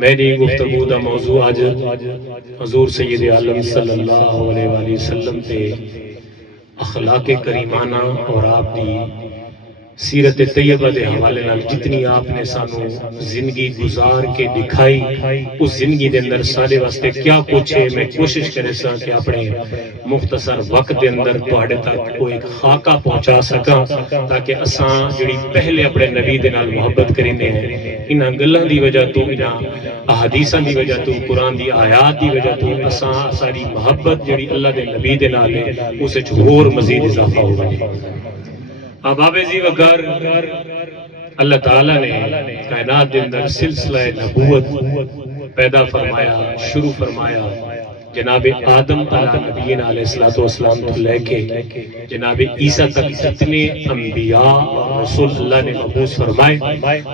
میری گفتگو دا موضوع آج حضور سید عالم صلی اللہ علیہ وآلہ وسلم تے اخلاق کریمانہ اور آپ دی سیرت طیبہ دے حوالے نال جتنی آپ نے سانو زندگی گزار کے دکھائی اس زندگی دے اندر سارے واسطے کیا کچھ ہے، میں کوشش کرے سا کہ اپنے مختصر وقت دے اندر تواڈے تک کوئی ایک خاکہ پہنچا سکاں تاکہ اساں جڑی پہلے اپنے نبی دے نال محبت کریندے ہیں انہاں گلاں دی وجہ تو، انہاں احادیثاں دی وجہ تو، قرآن دی آیات دی وجہ تو اساں ساری محبت جڑی اللہ دے نبی دے نال ہے اس وچ ہور مزید اضافہ ہو گیا۔ احباب ذی وقار، اللہ تعالیٰ نے کائنات کے اندر سلسلہ نبوت پیدا فرمایا، شروع فرمایا جناب آدم علیہ نبینا علیہ السلام تو لے کے جناب عیسیٰ تک جتنے انبیاء اور رسول اللہ نے مبعوث فرمائے،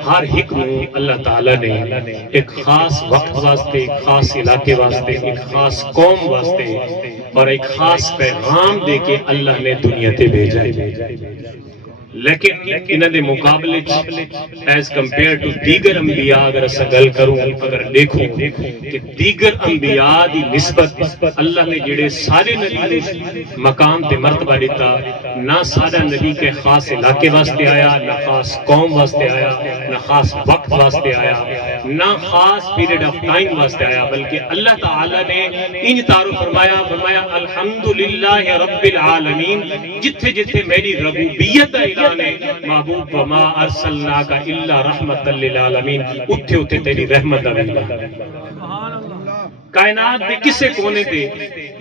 ہر ایک نو اللہ تعالیٰ نے ایک خاص وقت واسطے، ایک خاص علاقے واسطے، ایک خاص قوم واسطے اور ایک خاص پیغام دے کے اللہ نے دنیا تے بھیجا ہے۔ لیکن انہاں دے مقابلے ایز کمپیئر ٹو دیگر انبیاء اگر اسا گل کروں، اگر دیکھوں کہ دیگر انبیاء دی نسبت اللہ نے جڑے سارے نبی مقام تے مرتبہ دیتا، نہ سارا نبی کے خاص علاقے واسطے آیا، نہ خاص قوم واسطے آیا، نہ خاص وقت واسطے آیا، نہ خاص پیریڈ آف ٹائم واسطے آیا، بلکہ اللہ تعالیٰ نے ان تعارف فرمایا الحمدللہ رب العالمین، جتھے جتھے میری ربوبیت اعلان ہے محبوب وما ارسلناک الا رحمت للعالمین، اتھے اتھے تیری رحمت دا ویلا۔ کائنات دے کسے کونے تے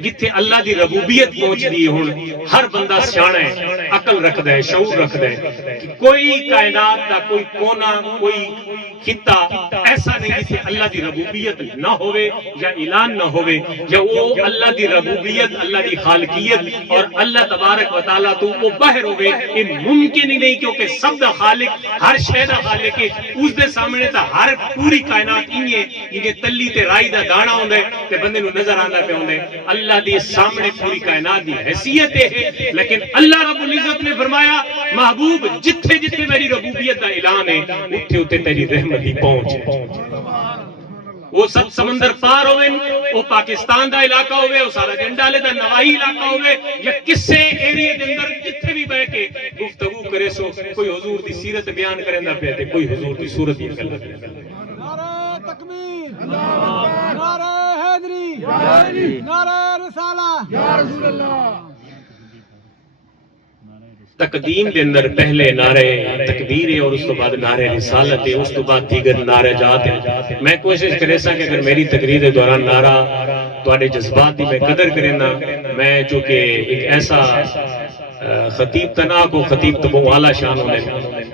جتھے اللہ دی ربوبیت پہنچ دی ہون ہر بندہ سیاںا ہے، عقل رکھدا ہے، شعور رکھدا ہے کہ کوئی کائنات دا کوئی کونا، کوئی خطہ ایسا نہیں جسے اللہ دی ربوبیت نہ ہوئے یا اعلان نہ ہوئے، یا وہ اللہ دی ربوبیت، اللہ دی خالقیت اور اللہ تبارک و تعالیٰ تو وہ باہر ہوئے، یہ ممکن ہی نہیں، کیونکہ سب دا خالق، ہر شے دا خالق ہے، اس دے سامنے تا ہر پوری کائنات انہیں تلی تے رائی دا دانا ہوندے تے بندے نو نظر آندا پہ ہوندے، اللہ دی سامنے پوری کائنات دی حیثیت ہے، لیکن اللہ رب العزت نے فرمایا محبوب جتھے جتھے میری ربوبیت دا اعلان ہے اتھے اتھے تیری رحمت دی پہنچ ہے۔ وہ سب سمندر پار ہوئے، وہ پاکستان دا علاقہ ہوئے، وہ سارا جنڈالے دا نواحی علاقہ ہوئے، یا کسے ایریے دے اندر جتھے بھی بیٹھ کے گفتگو کرے سو کوئی حضور دی سیرت بیان کرندا پیا تے کوئی حضور دی صورت دی گل کرے۔ نعرہ تکبیر، نعرہ حیدری، نعرہ رسالہ، یا رسول اللہ۔ تقدیم دے اندر پہلے نعرے تکبیر ہے اور اس تو بعد نعرے رسالت ہے، اس تو بعد دیگر نعرے جات ہے۔ میں کوشش کرے سا کہ اگر میری تقریر دے دوران نعرہ تواڈے جذبات دی میں قدر کرنا، میں چونکہ ایک ایسا خطیب تنا کو خطیب تو وہ اعلیٰ شان ہونے،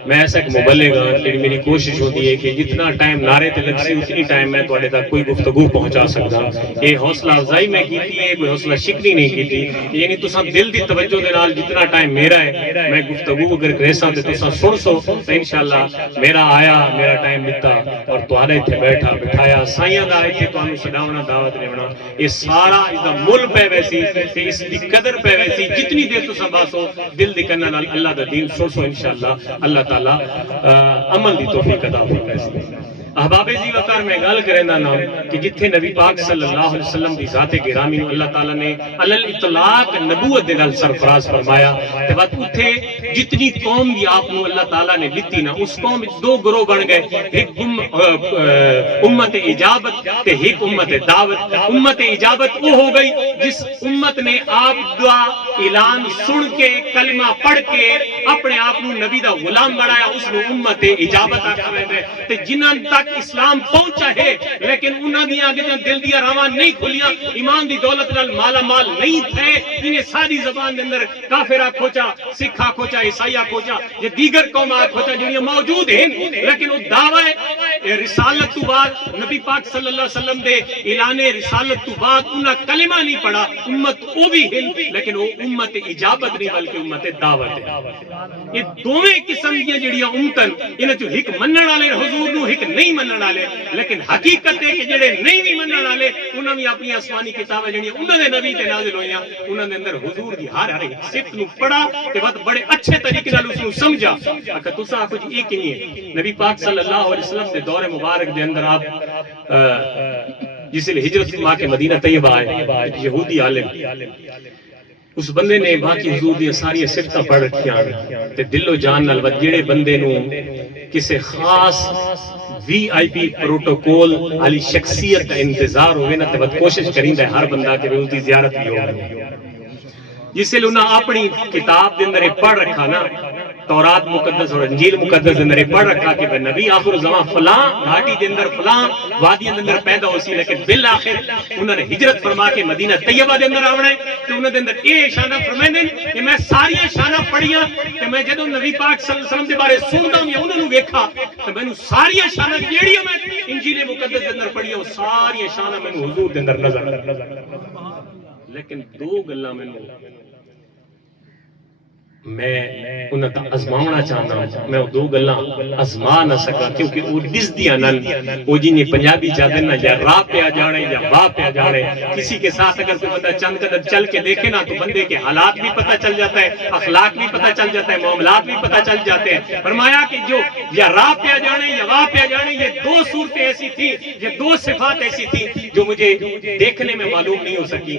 میں ایسا ایک مبلغ ہوں، لیکن میری کوشش ہوتی ہے کہ جتنا ٹائم نعرے تے لگ سی اتنی ٹائم میں تواڈے تک کوئی گفتگو پہنچا سکتا۔ یہ حوصلہ افزائی میں کیتی ہے، کوئی حوصلہ شکنی نہیں کیتی، یعنی تساں دل دی توجہ دے نال جتنا ٹائم میرا ہے میں گفتگو اگر کرے سا تے تساں سن سو تے انشاءاللہ میرا آیا، میرا ٹائم دتا اور تواڈے ایتھے بیٹھا بٹھایا سائیاں دا ایتھے تانوں سڈاونا دعوت دیونا، یہ سارا اس دا مل پے ویسی تے اس دی قدر پے ویسی، جتنی دیر تساں باسو دل دی کناں نال اللہ دا دین سن سو انشاءاللہ اللہ تعالیٰ عمل دی توفیق عطا فرمائے۔ احباب ذی وقار میں گل کرنا نا کہ جتھے نبی پاک صلی اللہ علیہ وسلم دی ذات گرامی نو اللہ تعالیٰ نے علل اطلاق نبوت دے نال سرفراز فرمایا تے بعد اتھے جتنی قوم بھی آپ نو اللہ تعالیٰ نے دتی نا اس قوم وچ دو گروہ بن گئے، ایک امت اجابت تے ایک امت دعوت۔ امت اجابت وہ ہو گئی جس امت نے آپ دا اعلان سن کے کلمہ پڑھ کے اپنے آپ نو نبی دا غلام بنایا، اس نو امت اجابت آکھدے نے، تے جنہاں تک اسلام پہنچا ہے لیکن انہاں دی آگے جہاں دل دیا راواں نہیں کھلیاں، ایمان دی دولت نال مالا مال نہیں تھے، انہیں ساری زبان دے اندر کافرہ کھوچا، سکھا کھوچا، عیسائیہ کھوچا، یہ دیگر قومات کھوچا جنہیں موجود ہیں، لیکن وہ دعوی رسالت تو بعد نبی پاک صلی اللہ علیہ وسلم دے اعلان رسالت تو بعد انہاں کلمہ نہیں پڑھا، امت وہ بھی ہیں لیکن وہ امت اجابت نہیں بلکہ امت دعوت ہے۔ یہ دوویں قسم دیاں جڑیاں امتن انہاں چوں ایک منن والے حضور نو ایک نہیں منن والے، لیکن حقیقت ہے کہ جڑے نہیں بھی منن والے انہاں بھی اپنی آسمانی کتابیں جڑیاں انہاں دے نبی تے نازل ہوئیاں انہاں دے اندر حضور دی ہر ہر صفت نو پڑھا تے بعد بڑے اچھے طریقے نال اس نو سمجھا کہ تساں کچھ ایک نہیں ہے۔ نبی پاک صلی اللہ علیہ وسلم دے دور مبارک دے اندر آپ جس نے ہجرت فرما کے مدینہ طیبہ آئے، یہودی عالم، اس بندے نے باقی حضور دی ساری صفتاں پڑھ رکھیاں تے دل و جان نال جڑے بندے نو کسے خاص وی آئی پی پروٹوکول والی شخصیت کا انتظار ہوئے نا تے کوشش کریندا ہے ہر بندہ کہ اس دی زیارت بھی ہوگی. جس لئے انہاں اپنی کتاب دے اندر پڑھ رکھا نا، تورات مقدس اور انجیل مقدس دے اندر پڑھ رکھا کہ نبی آخر زمان فلاں گھاٹی دے اندر فلاں وادی دے اندر پیدا ہو سی، لیکن بالآخر انہوں نے ہجرت فرما کے مدینہ طیبہ دے اندر آونا ہے. تو انہوں دے اندر اے اشانہ فرمائیں کہ میں ساری اشانہ پڑھیاں کہ میں جدوں نبی پاک صلی اللہ علیہ وسلم دے بارے سنتا ہوں یا انہوں نے ویکھا تو میں ساری اشانہ جیڑی میں انجیل مقدس دے اندر پڑھیاں وہ ساری اشانہ میں حضور دے اندر نظر. لیکن دو گلاں میں انہاں تا ازماونا چاہنا ہوں، میں دو گلاں ازما نہ سکا کیونکہ وہ ڈس دیا نن وہ جنہیں پنجابی چاہتے نا یا راہ پہ آ جانے یا واہ پہ آ جانے. کسی کے ساتھ اگر کوئی بندہ چند قدم چل کے دیکھے نا تو بندے کے حالات بھی پتہ چل جاتا ہے، اخلاق بھی پتہ چل جاتا ہے، معاملات بھی پتہ چل جاتے ہیں. فرمایا کہ جو یا راہ پہ آ جانے یا واہ پہ آ جانے، یہ دو صورتیں ایسی تھیں، یہ دو صفات ایسی تھیں جو مجھے دیکھنے میں معلوم نہیں ہو سکی.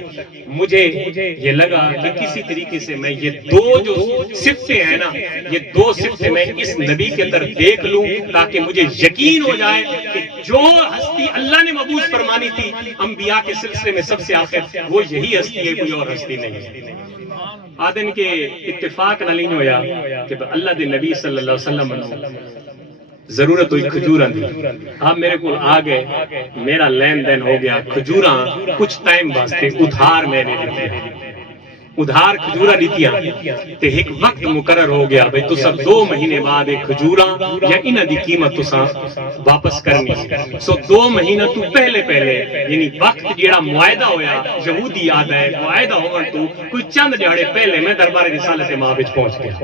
مجھے یہ لگا کہ کسی طریقے سے میں یہ دو جو صفتیں ہیں نا، یہ دو صفتیں میں اس نبی کے اندر دیکھ لوں تاکہ مجھے یقین ہو جائے کہ جو ہستی اللہ نے مبعوث فرمانی تھی انبیاء کے سلسلے میں سب سے آخر، وہ یہی ہستی ہے، کوئی اور ہستی نہیں. آدن کے اتفاق نہ نہیں ہویا کہ اللہ دے نبی صلی اللہ علیہ وسلم ضرورت ہوئی کھجوراں دی، آپ میرے کو آ گئے، میرا لین دین ہو گیا. کھجوراں کچھ ٹائم واسطے ادھار میں نے دیتی، ادھار کھجورا لیتیاں تے ایک وقت مقرر ہو گیا بھئی تو سب 2 مہینے بعد ایک کھجورا یا انہاں دی قیمت تساں واپس کرنی. سو 2 مہینہ تو پہلے یعنی وقت جیڑا معاہدہ ہویا یہودی یاد ہے معاہدہ ہون تو کوئی چند دیہاڑے پہلے میں دربار رسالت ماں وچ پہنچ گیا.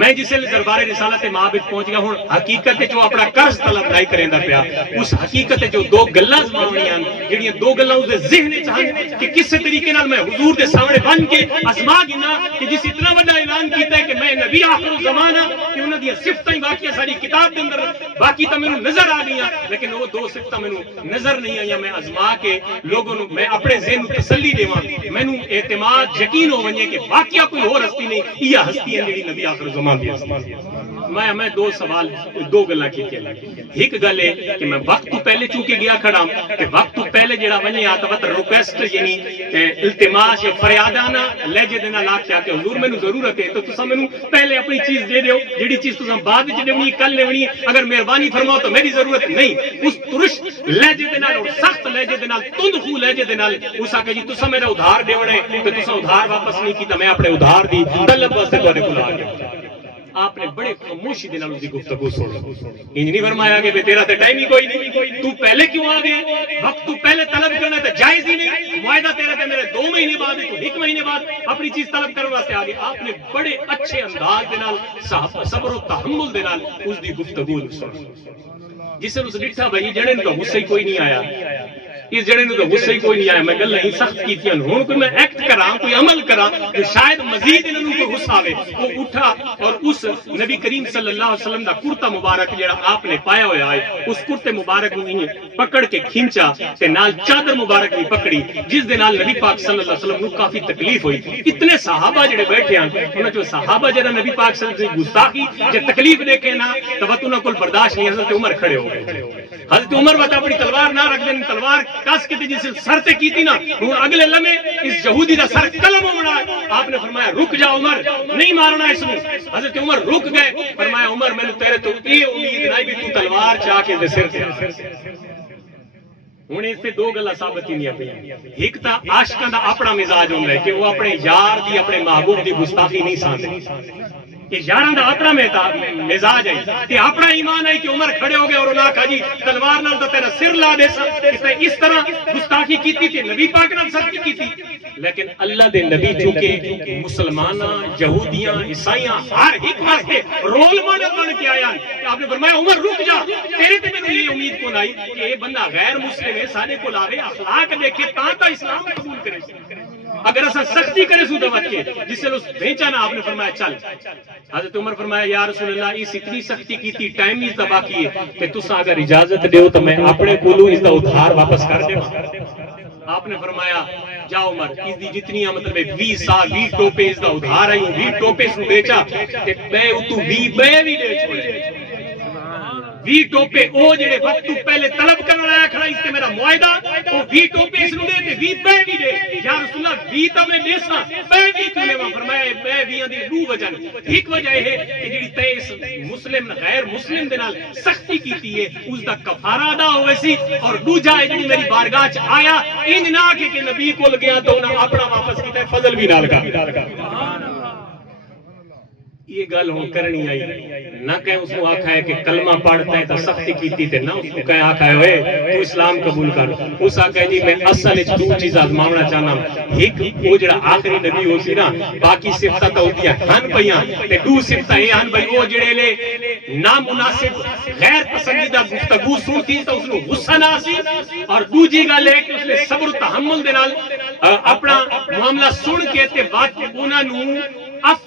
میں جس ویلے دربار رسالت ماں وچ پہنچ گیا ہن حقیقت جو اپنا قرض طلب نہیں کریندا پیا، اس حقیقت جو دو گلاں زمانیاں جڑیاں دو گلاں اس دے ذہن وچ ہن کہ کس طریقے نال میں حضور دے سامنے بن کے ازما گنا کہ جس اتنا بڑا اعلان کیتا ہے کہ میں نبی آخر زمانہ کہ انہاں دی صفتیں باقی ساری کتاب دے اندر باقی تو مینوں نظر آ گئیاں لیکن وہ دو صفتیں مینوں نظر نہیں آئیاں. میں ازما کے لوگوں نوں میں اپنے ذہن نوں تسلی دیواں، مینوں اعتماد یقین ہو ونجے کہ واقعہ کوئی اور ہستی نہیں، یہ ہستی ہے جڑی نبی آخر زمان دی ہستی. میں دو سوال دو گلاں کیتیاں. ایک گل ہے کہ میں وقت تو پہلے چونکہ گیا کھڑا کہ وقت تو پہلے جڑا ونجے آتا ریکویسٹ یعنی التماس یا فریادانہ لہجے دے نال آکھیا کہ حضور مینوں ضرورت ہے تو تساں مینوں پہلے اپنی چیز دے دیو، جڑی چیز تساں بعد وچ دینی کل لینی، اگر مہربانی فرماؤ تو میری ضرورت نہیں. اس ترش لہجے دے نال اور سخت لہجے دے نال تند خو لہجے دے نال اس آکھے جی تساں میرا ادھار دیونا ہے تے تساں ادھار واپس نہیں کیتا، میں اپنے ادھار دی طلب واسطے تواڈے کول آ گیا. آپ نے بڑے خاموشی دے نال اس دی گفتگو سنی. انج نہیں فرمایا کہ تیرا تے ٹائم ہی کوئی نہیں، تو پہلے کیوں آ گیا؟ وقت تو پہلے طلب کرنا تے جائز ہی نہیں. معاہدہ تیرا تے میرے 2 مہینے بعد تو 1 مہینے بعد اپنی چیز طلب کرنے واسطے آ گئے. آپ نے بڑے اچھے انداز دے نال صبر و تحمل دے نال اس دی گفتگو سنی. جس نے اس ڈٹھا بھائی جڑے نوں غصہ ہی کوئی نہیں آیا، اس جڑے نوں غصہ ہی کوئی نہیں آیا. میں گلاں ہی سخت کیتیاں، ہن کوئی میں ایکٹ کراں کوئی عمل کراں کہ شاید مزید انہاں نوں کوئی غصہ آوے. وہ اٹھا اور اس نبی کریم صلی اللہ علیہ وسلم دا کرتا مبارک جڑا آپ نے پایا ہویا ہے اس کرتے مبارک نوں پکڑ کے کھینچا تے نال چادر مبارک بھی پکڑی جس دے نال نبی پاک صلی اللہ علیہ وسلم نوں کافی تکلیف ہوئی. اتنے صحابہ جڑے بیٹھے ہیں انہاں چوں صحابہ جڑا نبی پاک صلی اللہ علیہ وسلم دی گستاخی جے تکلیف دیکھے نا تو انہاں کول برداشت نہیں. حضرت عمر کھڑے ہو گئے. حضرت عمر وقت اپنی تلوار نہ رکھ دین، تلوار کس کے جس سر تے کی تھی نا اگلے لمحے اس یہودی دا سر قلم ہونا. آپ نے فرمایا رک جا عمر، نہیں مارنا اس نوں. حضرت عمر رک گئے. فرمایا عمر میں نے تیرے تو یہ امید نہیں بھی تو تلوار چا کے دے سر تے. ہن اس سے دو گلاں ثابت ہی نہیں پئیاں. ایک تا عاشقاں دا اپنا مزاج ہوندا ہے کہ وہ اپنے یار دی اپنے محبوب دی گستاخی نہیں سہندے کہ یاراں دا اپنا مزاج ہے کہ اپنا ایمان ہے کہ عمر کھڑے ہو گئے اور انہاں کہا جی تلوار نال تو تیرا سر لا دے سا. اس طرح گستاخی کیتی تے نبی پاک نال سختی کیتی. لیکن اللہ دے نبی چونکہ مسلماناں یہودیاں عیسائیاں ہر ایک واسطے رول ماڈل بن کے آیا. آپ نے فرمایا عمر رک جا، تیرے تے مینوں یہ امید کو نہیں کہ یہ بندہ غیر مسلم ہے سارے کول آوے اخلاق دیکھے تا اسلام قبول کرے. اگر اسا سختی کرے سو دعوت کے جس سے اس بھیجا نہ. آپ نے فرمایا چل. حضرت عمر فرمایا یا رسول اللہ اس اتنی سختی کی تھی ٹائم ہی تباہ کیے کہ تسا اگر اجازت دیو تو میں اپنے کولو اس دا ادھار واپس کر دے. آپ نے فرمایا جاؤ عمر اس دی جتنی مطلب 20 سال 20 ٹوپے اس دا ادھار آئی 20 ٹوپے سو بیچا تے میں اتو 20 بے بھی دے چھوڑے. 20 ٹوپے او جڑے وقت تو پہلے طلب کرنا آیا کھڑا اس سے میرا معاہدہ وہ 20 ٹوپے اس نو دے تے 20 بے بھی دے. یا رسول اللہ 20 تا میں دیسا بے بھی کیوں لے. فرمایا بے 20 دی دو وجہ ایک وجہ ہے کہ جڑی تے اس مسلم غیر مسلم دے نال سختی کیتی ہے اس دا کفارہ ادا ہوئے سی. اور دوجا ہے جڑی میری بارگاہ چ آیا ان نہ کہ نبی کول گیا تو انہاں اپنا واپس کیتا فضل بھی نال کا. یہ گل ہوں کرنی آئی نہ کہ اس کو آکھا ہے کہ کلمہ پڑھتا ہے تو سختی کیتی تے نہ اس کو کہے آکھا ہے ہوئے تو اسلام قبول کر. اس آکھا ہے جی میں اصل اچھ دو چیز آزماؤنا چاہنا ہوں. ایک وہ جڑا آخری نبی ہو سی نا باقی صفتہ تو ہوتی ہے ہن پیاں تے دو صفتہ یہ ہن بھئی وہ جڑے لے نامناسب غیر پسندیدہ گفتگو سنتی تو اس نے غصہ نہ سی. اور دوجی گل ہے کہ اس نے صبر و تحمل دے نال اپنا معاملہ سن کے تے واقع انہاں نو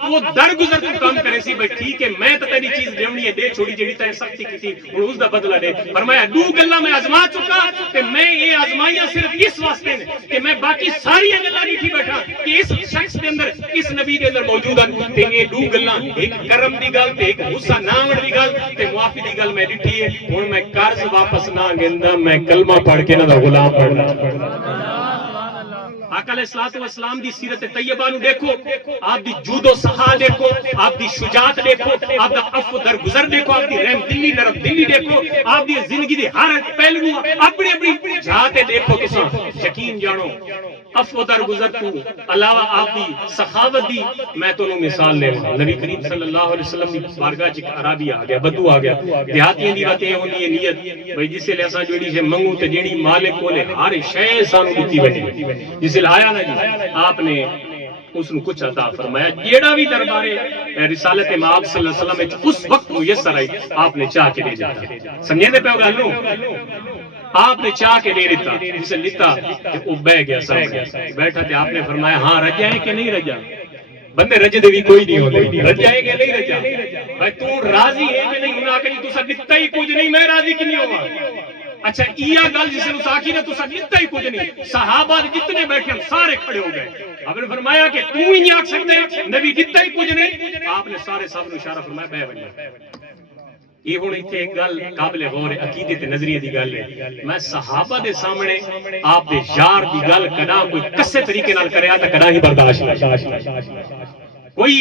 وہ درگزر کو کام کرے سی. بھئی ٹھیک ہے میں تو تیری چیز دیونی ہے دے چھوڑی جڑی تے سختی کی تھی اور اس دا بدلہ دے. فرمایا دو گلاں میں آزما چکا کہ میں یہ آزمائیاں صرف اس واسطے نے کہ میں باقی ساری گلاں نہیں بیٹھا کہ اس شخص کے اندر اس نبی کے اندر موجود ہیں. تے یہ دو گلاں ایک کرم دی گل تے ایک غصہ نہ آوڑ دی گل تے معافی دی گل میں ڈٹھی ہے. ہن میں قرض واپس نہ گندا میں کلمہ پڑھ کے نہ دا غلام بننا. آقا علیہ الصلوۃ والسلام دی سیرت طیبہ نو دیکھو آپ دی جود و سخا دیکھو آپ دی شجاعت دیکھو آپ دا عفو درگزر دیکھو آپ دی رحم دلی نرم دلی دیکھو آپ دی زندگی دے ہر پہلو اپنی اپنی جہاتے دیکھو تساں یقین جانو عفو درگزر تو علاوہ آپ دی سخاوت دی. میں تو مثال لے نبی کریم صلی اللہ علیہ وسلم دی بارگاہ چ عربی آ گیا بدو آ گیا دیہاتیاں دی باتیں ہوندی ہے نیت بھئی جس لے اساں جڑی ہے منگو تے جڑی مالک کولے ہر شے سانو دتی وجے جس لے آیا نا جی آپ نے اس نے کچھ عطا فرمایا. جیڑا بھی دربارے رسالت مآب صلی اللہ علیہ وسلم اس وقت میسر آئی آپ نے چاہ کے دے جاتا. سمجھے دے پہ گل نو آپ نے چاہ کے دے دیتا جسے لیتا کہ وہ بہ گیا سامنے بیٹھا تے آپ نے فرمایا ہاں رجا ہے کہ نہیں رجا. بندے رجے دے بھی کوئی نہیں ہوتے رجا ہے کہ نہیں رجا. بھائی تو راضی ہے کہ نہیں ہونا کہ تو سب دتا ہی کچھ نہیں میں راضی کی نہیں ہوا. اچھا یہ گل جسے اس آخی نے تو سب دتا ہی کچھ نہیں. صحابہ جتنے بیٹھے ہم سارے کھڑے ہو گئے. آپ نے فرمایا کہ تو ہی نہیں آکھ سکتے نبی دتا ہی کچھ نہیں. آپ نے سارے صاحب نے اشارہ فرمایا بہ بنیا. یہ ہوں اتنے ایک گل قابل غور عقیدے تے نظریے دی گل ہے. میں صحابہ دے سامنے آپ دے یار دی گل کدا کوئی کسے طریقے نال کریا تے کدا ہی برداشت نہیں. کوئی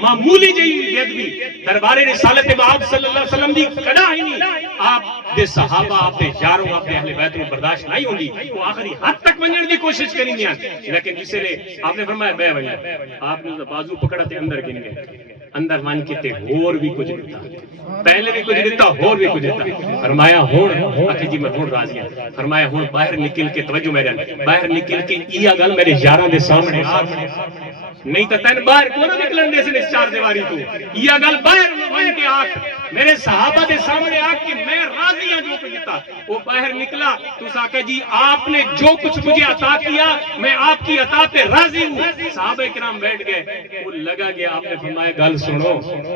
معمولی جی بے ادبی دربار رسالت مآب صلی اللہ علیہ وسلم دی کدا ہی نہیں. آپ دے صحابہ آپ دے یاروں آپ دے اہل بیت نوں برداشت نہیں ہوندی. وہ آخری حد تک ونجن دی کوشش کریں گے لیکن جسے نے آپ نے فرمایا بے ونجا آپ نے بازو پکڑا تے اندر گن گئے اندر مان کے تے اور بھی کچھ دیتا پہلے بھی کچھ دیتا اور بھی کچھ دیتا. فرمایا ہن آکھے جی میں ہن راضی ہوں. فرمایا ہن باہر نکل کے توجہ میرے باہر نکل کے یہ گل میرے یاراں دے سامنے نہیں تو تین باہر کو نہ نکلن دے سے اس چار دیواری تو یہ گل باہر ون کے آکھ میرے صحابہ دے سامنے آکھ کہ میں راضی ہوں جو کچھ دیتا. وہ باہر نکلا تو ساکہ جی آپ نے جو کچھ مجھے عطا کیا میں آپ کی عطا پہ راضی ہوں. صحابہ کرام بیٹھ گئے. وہ لگا گیا آپ نے فرمایا گل سنو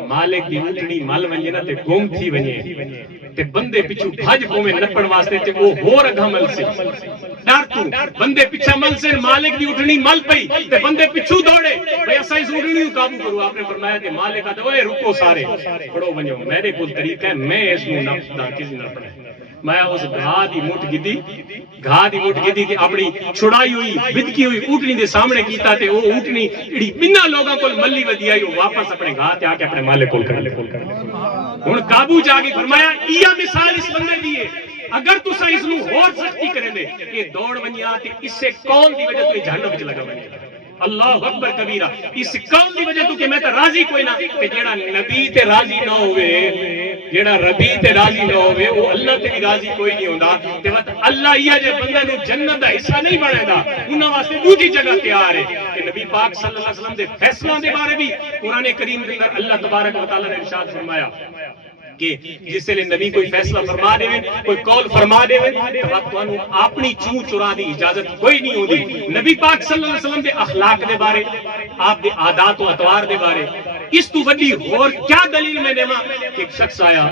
مالک دی اونٹڑی مل ونجے نہ تے گم تھی ونجے تے بندے پچھو بھج پویں نپن واسطے تے وہ ہور اگا مل سے ڈر تو بندے پیچھے مل سے مالک دی اٹھنی مل پئی تے بندے پیچھے دوڑے بھئی اسا اس اٹھنی کو قابو کرو. آپ نے فرمایا کہ مالک آ اوئے رکو سارے پڑو ونجو میرے کول طریقہ ہے میں اس نو نفس دا کسی نہ پڑے. میں اس گھا دی مٹ گدی تے اپنی چھڑائی ہوئی بدکی ہوئی اٹھنی دے سامنے کیتا تے وہ اٹھنی جڑی بنا لوگاں کول ملی ودی آئی واپس اپنے گھا تے آ کے اپنے مالک کول کر لے. ہن قابو جا کے فرمایا یہ مثال اس بندے دی ہے اگر تسا اس نو اور سختی کریں دے یہ دوڑ ونیا تے اس سے قول دی وجہ تو جہنم وچ لگا ونیا. اللہ اکبر کبیرہ. اس قول دی وجہ تو کہ میں تے راضی کوئی نہ تے جیڑا نبی تے راضی نہ ہوئے جیڑا ربی تے راضی نہ ہوئے وہ اللہ تے بھی راضی کوئی نہیں ہوندا. تے وقت اللہ یہ جے بندے نو جنت دا حصہ نہیں بنےدا انہاں واسطے دوجی جگہ تیار ہے کہ نبی پاک صلی اللہ علیہ وسلم دے فیصلوں دے بارے بھی قرآن کریم دے اندر اللہ تبارک و تعالی نے ارشاد فرمایا کہ جس لئے نبی کوئی فیصلہ فرما دے کوئی قول فرما دے تو اپنی چون چرا دی اجازت کوئی نہیں ہوتی. نبی پاک صلی اللہ علیہ وسلم دے اخلاق دے بارے آپ دے عادات و اطوار دے بارے اس تو بڑی اور کیا دلیل میں دیواں کہ ایک شخص آیا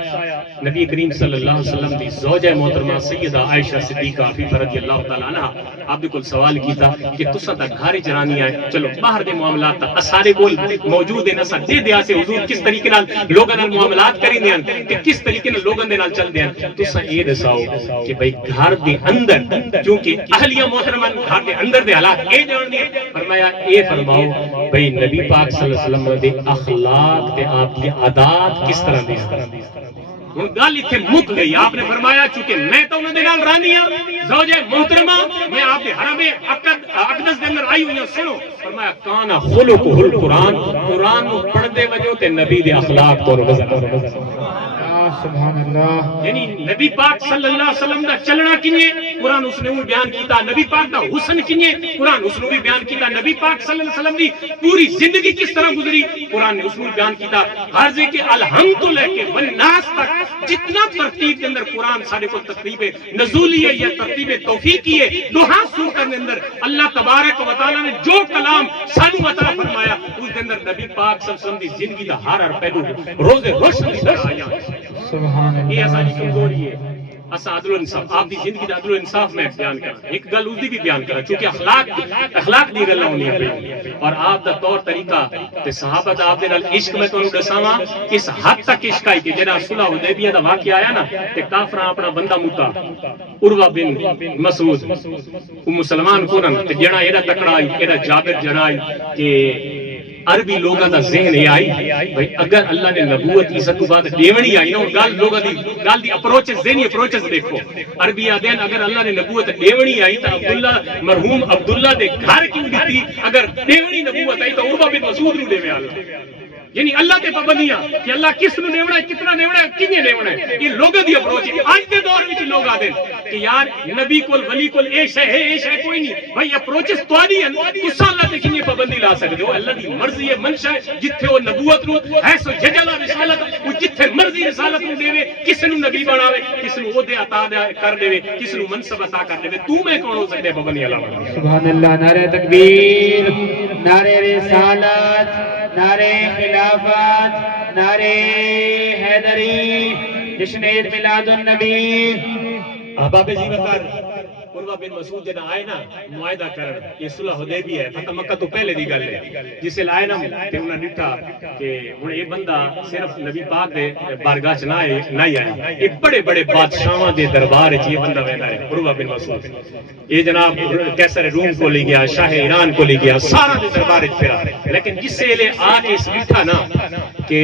نبی کریم صلی اللہ علیہ وسلم دی زوجہ محترمہ سیدہ عائشہ صدیقہ عفیفہ رضی اللہ تعالی عنہا آپ نے کل سوال کیتا کہ تساں تا گھر جرانی آئے چلو باہر دے معاملات تا سارے کول موجود ہیں نسا دے دیا سے حضور کس طریقے نال لوگاں نال معاملات کریں دے ہیں کہ کس طریقے نال لوگاں دے نال چل دے ہیں تساں یہ دساؤ کہ بھئی گھر دے اندر کیونکہ اہلیہ محترمہ گھر دے اندر دے حالات اے جان دی فرمایا اے فرماؤ بھئی نبی پاک صلی اللہ علیہ وسلم دے اخلاق تے آپ کی عادات کس طرح دی ہن گل ایتھے مک گئی. آپ نے فرمایا چونکہ میں تو انہاں دے نال رہنی ہاں زوجہ محترمہ میں آپ کے حرم اقدس دے اندر آئی ہوئی ہوں سنو فرمایا کانا خلقہ القرآن قرآن پڑھ دے وجہ تے نبی دے اخلاق تو نظر سبحان اللہ. یعنی نبی پاک صلی اللہ علیہ وسلم دا چلنا کنیے قرآن اس نے وہ بیان کیتا نبی پاک دا حسن کنیے قرآن اس نے بھی بیان کیتا نبی پاک صلی اللہ علیہ وسلم دی پوری زندگی کس طرح گزری قرآن نے اس نے بیان کیتا غرض ہے کہ الحمد لے کے والناس تک جتنا ترتیب کے اندر قرآن سارے کو ترتیب نزولی ہے یا ترتیب توفیقی ہے دوہا سورتوں کے اندر اللہ تبارک و تعالی نے جو کلام سانو عطا فرمایا اس کے اندر نبی پاک صلی اللہ علیہ وسلم دی زندگی دا ہر پہلو روز روشن کی طرح آیا. سبحان اللہ. یہ اساں دی کمزوری ہے اساں عدل و انصاف آپ دی زندگی دا عدل و انصاف میں بیان کرا ایک گل اس دی بھی بیان کرا چونکہ اخلاق دی گلاں ہونی ہے اور آپ دا طور طریقہ تے صحابہ دا آپ دے نال عشق میں تانوں دساواں اس حد تک عشق ہے کہ جڑا صلح حدیبیہ دا واقعہ آیا نا تے کافراں اپنا بندہ متا عروہ بن مسعود مسلمان کونن تے جڑا ایڈا تکڑا آئی ایڈا جابر جڑا آئی کہ عربی لوگاں دا ذہن یہ آئی بھئی اگر اللہ نے نبوت عزت بعد دیونی آئی نا گل لوگاں دی اپروچز ذہنی اپروچز دیکھو عربی آدین اگر اللہ نے نبوت دیونی آئی تو عبداللہ مرحوم عبداللہ دے گھر کیوں دیتی اگر دیونی نبوت آئی تو عروہ بن مسعود نو دیوے اللہ یعنی اللہ کے پابندیاں کہ اللہ کس نو دیونا ہے کتنا دیونا ہے کنے دیونا ہے یہ لوگوں دی اپروچ ہے. آج دے دور وچ لوگ آدے کہ یار نبی کول ولی کول اے شے کوئی نہیں بھائی اپروچز تواڈی ہیں تساں اللہ تے کنے پابندی لا سکدے ہو اللہ دی مرضی ہے منشا ہے جتھے وہ نبوت نو ہے سو ججلا رسالت وہ جتھے مرضی رسالت نو دے کس نو نبی بناوے کس نو عہدے عطا کر دے کس نو منصب عطا کر دے تو میں کون ہو سکدے پابندی اللہ. سبحان اللہ. نعرہ تکبیر نعرہ رسالت نعرہ خلافت نعرہ حیدری جشن عید میلاد النبی. احباب جی وقار عروہ بن مسعود جنا آئے نا معاہدہ کرن یہ صلح حدیبیہ ہے فتح مکہ تو پہلے دی گل ہے جسے لائے نا تے انہاں ڈٹھا کہ ہن یہ بندہ صرف نبی پاک دے بارگاہ چ نہ آئی یہ بڑے بڑے بادشاہاں دے دربار وچ یہ بندہ ویندا ہے عروہ بن مسعود یہ جناب کیسر روم کو لے گیا شاہ ایران کو لے گیا سارا دے دربار وچ پھرا لیکن جس سے لے آ کے اس ڈٹھا نا کہ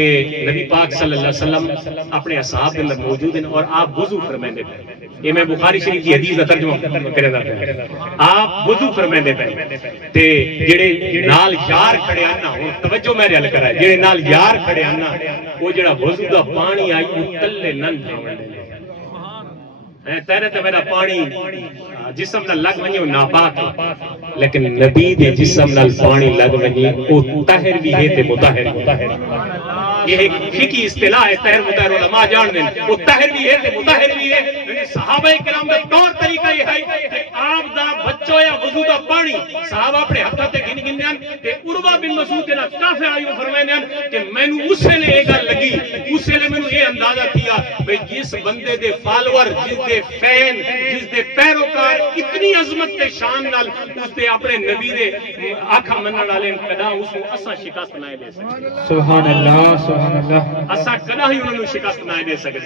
نبی پاک صلی اللہ علیہ وسلم اپنے اصحاب کے اندر موجود ہیں اور آپ وضو فرمائندے پے یہ میں بخاری شریف کی حدیث دا ترجمہ کرنا پیا آپ وضو فرمائندے پے تے جڑے نال یار کھڑے آنا ہن توجہ میرے ال کرا جڑے نال یار کھڑے آنا وہ جڑا وضو دا پانی آئی وہ تلے نن جاون دے تیرے تے میرا پانی جسم نال لگ ونجے ناپاک لیکن نبی دے جسم نال پانی لگ ونجے او طاہر بھی ہے تے مطہر یہ ایک فقہی اصطلاح ہے طاہر مطہر علماء جان دیں وہ طاہر بھی ہے تے مطہر بھی ہے یعنی صحابہ کرام دا طور طریقہ یہ ہے کہ آپ دا بچو یا وضو دا پانی صحابہ اپنے ہتھاں تے گن گندیاں تے عروہ بن مسعود دے نال کافی آئیو فرمائندے کہ مینوں اسے نے یہ گل لگی اسے نے مینوں یہ اندازہ کیا بھئی جس بندے دے فالوور جس دے فین جس دے پیروکار اتنی عظمت تے شان نال اس دے اپنے نبی دے آکھا منن والے قداں اس نوں اساں شکست نہ دے سکدے. سبحان اللہ. سبحان اللہ. اساں کدا ہی انہاں نوں شکست نہ دے سکدے.